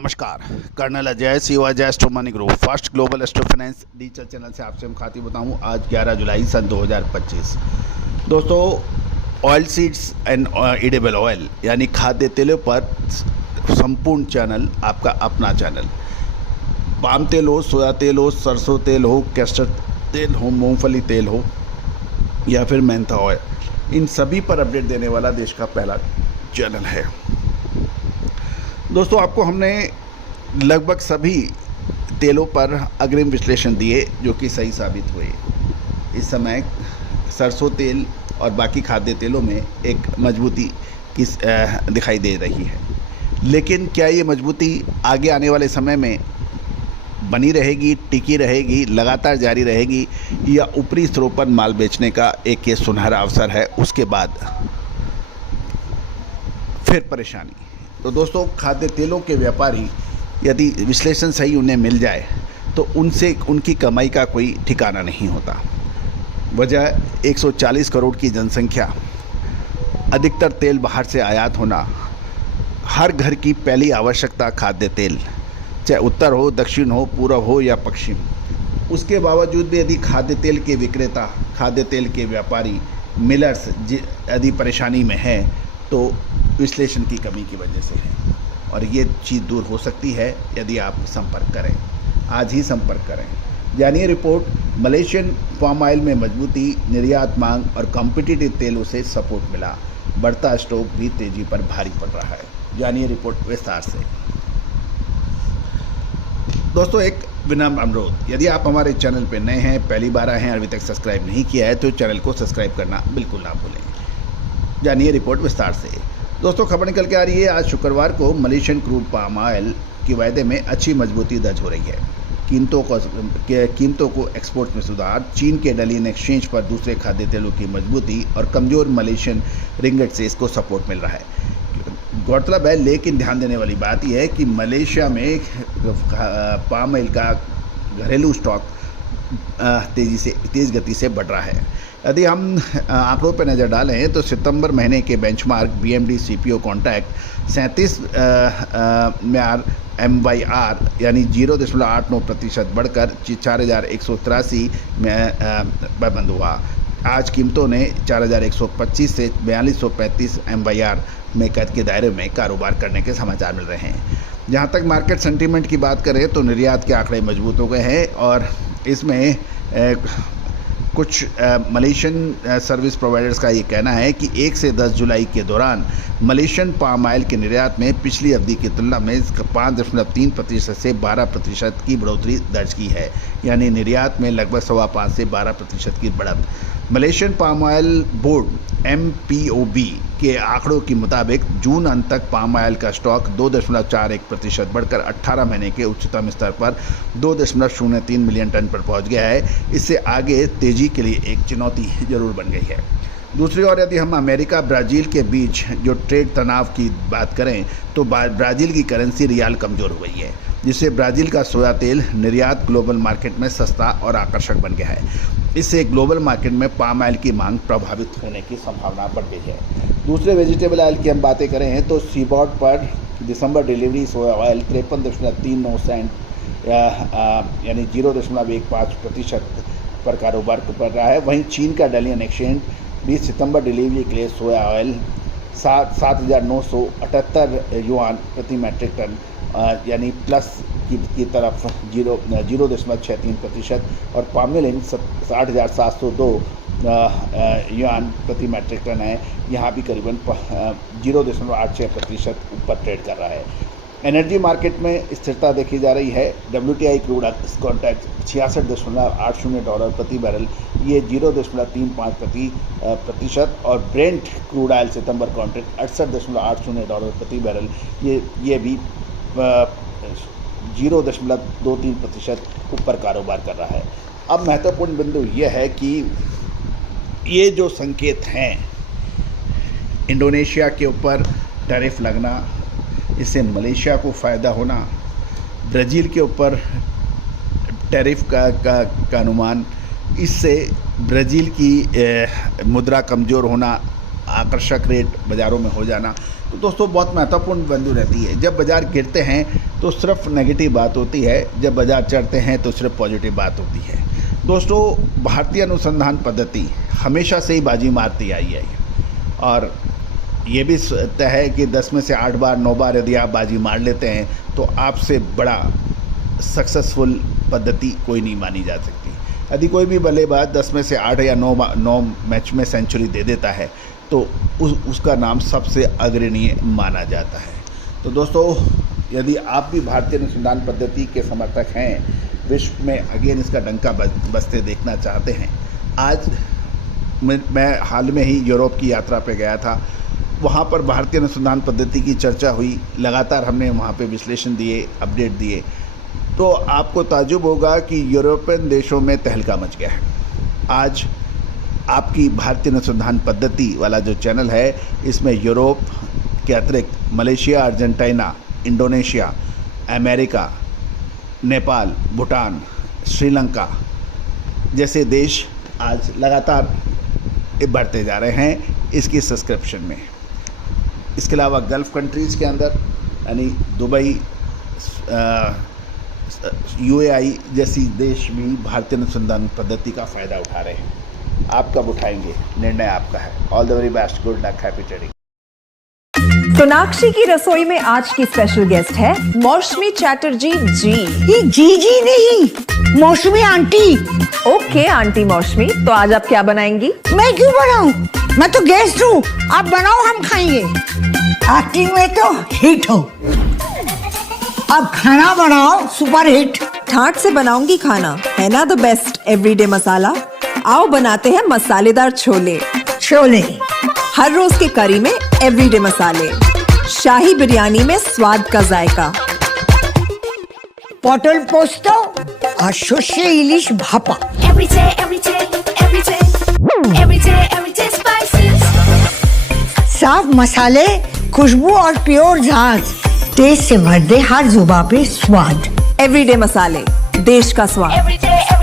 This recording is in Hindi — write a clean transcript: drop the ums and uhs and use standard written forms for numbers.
नमस्कार, colonel Ajay Shiva Ajay astro money group first global astro finance digital channel से आपसे हम खाती बताऊँ। आज 11 जुलाई सन 2025। दोस्तों, oil seeds and edible oil यानी खाद्य तेलों पर संपूर्ण चैनल, आपका अपना चैनल। पाम तेल हो, सोया तेल हो, सरसों तेल हो, कैस्टर तेल हो, मूंगफली तेल हो या फिर मेंथा ऑयल, इन सभी पर अपडेट देने वाला देश का पहला चैनल है। दोस्तों, आपको हमने लगभग सभी तेलों पर अग्रिम विश्लेषण दिए जो कि सही साबित हुए। इस समय सरसों तेल और बाकी खाद्य तेलों में एक मजबूती दिखाई दे रही है, लेकिन क्या ये मजबूती आगे आने वाले समय में बनी रहेगी, टिकी रहेगी, लगातार जारी रहेगी, या ऊपरी स्तरों पर माल बेचने का एक ये सुनहरा अवसर है, उसके बाद फिर परेशानी। तो दोस्तों, खाद्य तेलों के व्यापारी यदि विश्लेषण सही उन्हें मिल जाए तो उनसे उनकी कमाई का कोई ठिकाना नहीं होता। वजह 140 करोड़ की जनसंख्या, अधिकतर तेल बाहर से आयात होना, हर घर की पहली आवश्यकता खाद्य तेल, चाहे उत्तर हो, दक्षिण हो, पूर्व हो या पश्चिम। उसके बावजूद भी यदि खाद्य तेल के विक्रेता, खाद्य तेल के व्यापारी, मिलर्स यदि परेशानी में हैं तो विश्लेषण की कमी की वजह से है, और ये चीज़ दूर हो सकती है यदि आप संपर्क करें। आज ही संपर्क करें। जानिए रिपोर्ट। मलेशियन पाम ऑयल में मजबूती, निर्यात मांग और कॉम्पिटिटिव तेलों से सपोर्ट मिला, बढ़ता स्टॉक भी तेजी पर भारी पड़ रहा है। जानिए रिपोर्ट विस्तार से। दोस्तों, एक विनम्र अनुरोध, यदि आप हमारे चैनल पर नए हैं, पहली बार आए हैं, अभी तक सब्सक्राइब नहीं किया है तो चैनल को सब्सक्राइब करना बिल्कुल ना भूलें। जानिए रिपोर्ट विस्तार से। दोस्तों, खबर निकल के आ रही है, आज शुक्रवार को मलेशियन क्रूड पाम ऑयल की वायदे में अच्छी मजबूती दर्ज हो रही है। कीमतों को एक्सपोर्ट में सुधार, चीन के डलियन एक्सचेंज पर दूसरे खाद्य तेलों की मजबूती और कमज़ोर मलेशियन रिंगट से इसको सपोर्ट मिल रहा है। गौरतलब है, लेकिन ध्यान देने वाली बात यह है कि मलेशिया में पाम ऑयल का घरेलू स्टॉक तेज़ गति से बढ़ रहा है। यदि हम आंकड़ों पर नज़र डालें तो सितंबर महीने के बेंचमार्क BMD CPO कॉन्टैक्ट 37 म्यार MYR यानी 0.89% बढ़कर 4183 में बंद हुआ। आज कीमतों ने 4125 से 4235 MYR में कद के दायरे में कारोबार करने के समाचार मिल रहे हैं। जहां तक मार्केट सेंटीमेंट की बात करें तो निर्यात के आंकड़े मजबूत हो गए हैं, और इसमें कुछ मलेशियन सर्विस प्रोवाइडर्स का ये कहना है कि 1 से 10 जुलाई के दौरान मलेशियन पाम ऑयल के निर्यात में पिछली अवधि की तुलना में 5.3% से 12% की बढ़ोतरी दर्ज की है, यानी निर्यात में लगभग 5.25 से 12% की बढ़त। Malaysian palm oil board MPOB के आंकड़ों के मुताबिक जून अंत तक पाम ऑयल का स्टॉक 2.41% बढ़कर 18 महीने के उच्चतम स्तर पर 2.03 मिलियन टन पर पहुंच गया है। इससे आगे तेजी के लिए एक चुनौती जरूर बन गई है। दूसरी ओर यदि हम अमेरिका ब्राज़ील के बीच जो ट्रेड तनाव की बात करें तो ब्राज़ील की करेंसी रियाल कमज़ोर हो गई है, जिससे ब्राज़ील का सोया तेल निर्यात ग्लोबल मार्केट में सस्ता और आकर्षक बन गया है। इससे ग्लोबल मार्केट में पाम ऑयल की मांग प्रभावित होने की संभावना बढ़ गई है। दूसरे वेजिटेबल ऑयल की हम बातें करें तो सीबॉर्ड पर दिसंबर डिलीवरी सोया ऑयल 53.39 सेंट यानी 0.15% पर कारोबार कर रहा है। वहीं चीन का डलियन एक्सचेंज 20 सितंबर डिलीवरी के लिए सोया ऑयल 7,978 युआन प्रति मैट्रिक टन यानी प्लस की तरफ 0.63%, और पामोलिन 60,702 युआन प्रति मैट्रिक टन है, यहाँ भी करीबन 0.86% ऊपर ट्रेड कर रहा है। एनर्जी मार्केट में स्थिरता देखी जा रही है। WTI क्रूड कॉन्ट्रैक्ट $66.80 प्रति बैरल, ये 0.35% और ब्रेंट क्रूड ऑयल सितंबर कॉन्ट्रैक्ट $68.80 प्रति बैरल, ये भी 0.23% ऊपर कारोबार कर रहा है। अब महत्वपूर्ण बिंदु यह है कि ये जो संकेत हैं, इंडोनेशिया के ऊपर टैरिफ लगना, इससे मलेशिया को फ़ायदा होना, ब्राज़ील के ऊपर टैरिफ का अनुमान, इससे ब्राज़ील की मुद्रा कमज़ोर होना, आकर्षक रेट बाज़ारों में हो जाना तो दोस्तों बहुत महत्वपूर्ण बिंदु रहती है। जब बाज़ार गिरते हैं तो सिर्फ नेगेटिव बात होती है, जब बाज़ार चढ़ते हैं तो सिर्फ पॉजिटिव बात होती है। दोस्तों भारतीय अनुसंधान पद्धति हमेशा से ही बाजी मारती आई है और ये भी तय है कि 10 में से 8 बार 9 बार यदि आप बाजी मार लेते हैं तो आपसे बड़ा सक्सेसफुल पद्धति कोई नहीं मानी जा सकती। यदि कोई भी बल्लेबाज 10 में से 8 या 9 मैच में सेंचुरी दे देता है तो उसका नाम सबसे अग्रणीय माना जाता है। तो दोस्तों यदि आप भी भारतीय अनुसंधान पद्धति के समर्थक हैं, विश्व में अगेन इसका डंका बजते देखना चाहते हैं, आज मैं हाल में ही यूरोप की यात्रा पे गया था। वहाँ पर भारतीय अनुसंधान पद्धति की चर्चा हुई, लगातार हमने वहाँ पे विश्लेषण दिए, अपडेट दिए, तो आपको ताज्जुब होगा कि यूरोपियन देशों में तहलका मच गया है। आज आपकी भारतीय अनुसंधान पद्धति वाला जो चैनल है, इसमें यूरोप के अतिरिक्त Malaysia, Argentina, Indonesia, America, Nepal, Bhutan, Sri Lanka जैसे देश आज लगातार बढ़ते जा रहे हैं इसकी सब्सक्रिप्शन में। इसके अलावा गल्फ़ कंट्रीज़ के अंदर यानी दुबई, UAE जैसी देश भी भारतीय अनुसंधान पद्धति का फ़ायदा उठा रहे हैं। आप कब उठाएंगे, निर्णय आपका है। All the very best, good luck, happy trading. Sonakshi की रसोई में आज की स्पेशल गेस्ट है मौसमी चैटर्जी जी। ये जी नहीं, मौसमी आंटी। ओके आंटी मौसमी, तो आज आप क्या बनाएंगी? मैं क्यों बनाऊं? मैं तो गेस्ट हूँ, आप बनाओ, हम खाएंगे। एक्टिंग में तो हिट हो, अब खाना बनाओ सुपर हिट। ठाट से बनाऊंगी खाना, है ना द बेस्ट एवरीडे मसाला। आओ बनाते हैं मसालेदार छोले। छोले हर रोज के करी में एवरीडे मसाले, शाही बिरयानी में स्वाद का जायका। পটল পোস্ত আর সর্ষে ইলিশ ভাপা। साफ मसाले, खुशबू और प्योर झांझ, टेस्ट से भर दे हर जुबान पे स्वाद। एवरीडे मसाले, देश का स्वाद।